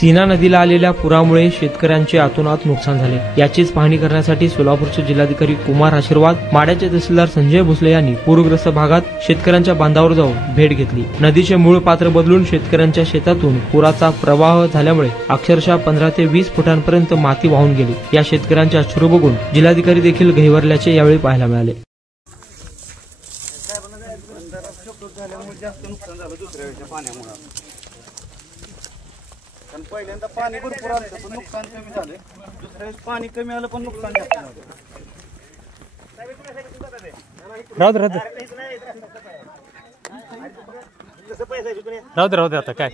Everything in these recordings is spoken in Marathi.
सीना नदीला आलेल्या पुरामुळे शेतकऱ्यांचे अतोनात नुकसान झाले। याचीच पाहणी करण्यासाठी सोलापूरचे जिल्हाधिकारी कुमार आशीर्वाद, माढ्याचे तहसीलदार संजय भोसले यांनी पूरग्रस्त भागात शेतकऱ्यांच्या बांधावर जाऊन भेट घेतली। नदीचे मूळ पात्र बदलून शेतकऱ्यांच्या शेतातून पुराचा प्रवाह झाल्यामुळे अक्षरशः 15 ते 20 फुटांपर्यंत माती वाहून गेली। या शेतकऱ्यांचे अश्रू बघून जिल्हाधिकारी देखील गहिवरल्याचे यावेळी पाहायला मिळाले। जास्त नुकसान झालं दुसऱ्या वेळेच्या पाण्यामुळे, कारण पहिल्यांदा पाणी भरपूर आलं पण नुकसान कमी झालं, दुसऱ्या वेळेस पाणी कमी आलं पण नुकसान जास्त झालं। राहू दे आता काय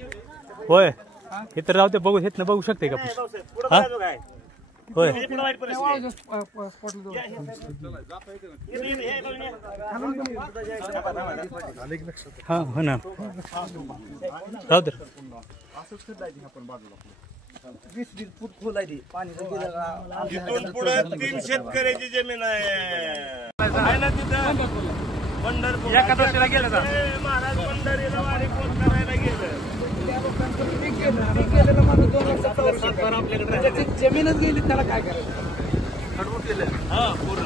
होय इथं राहू दे, बघू इथनं बघू शकते का होय हा हो ना राहू दे। 20 फूट खोल आहे पाणी इथून पुढे 3 शेतकऱ्याची जमीन आहे ना तिथं पंढरपूर एकादशीला गेलं का महाराज पंढरीला वारी कोण करायला गेलं आपल्याकडे जमीनच गेली, त्याला काय करायचं? हा पूर्ण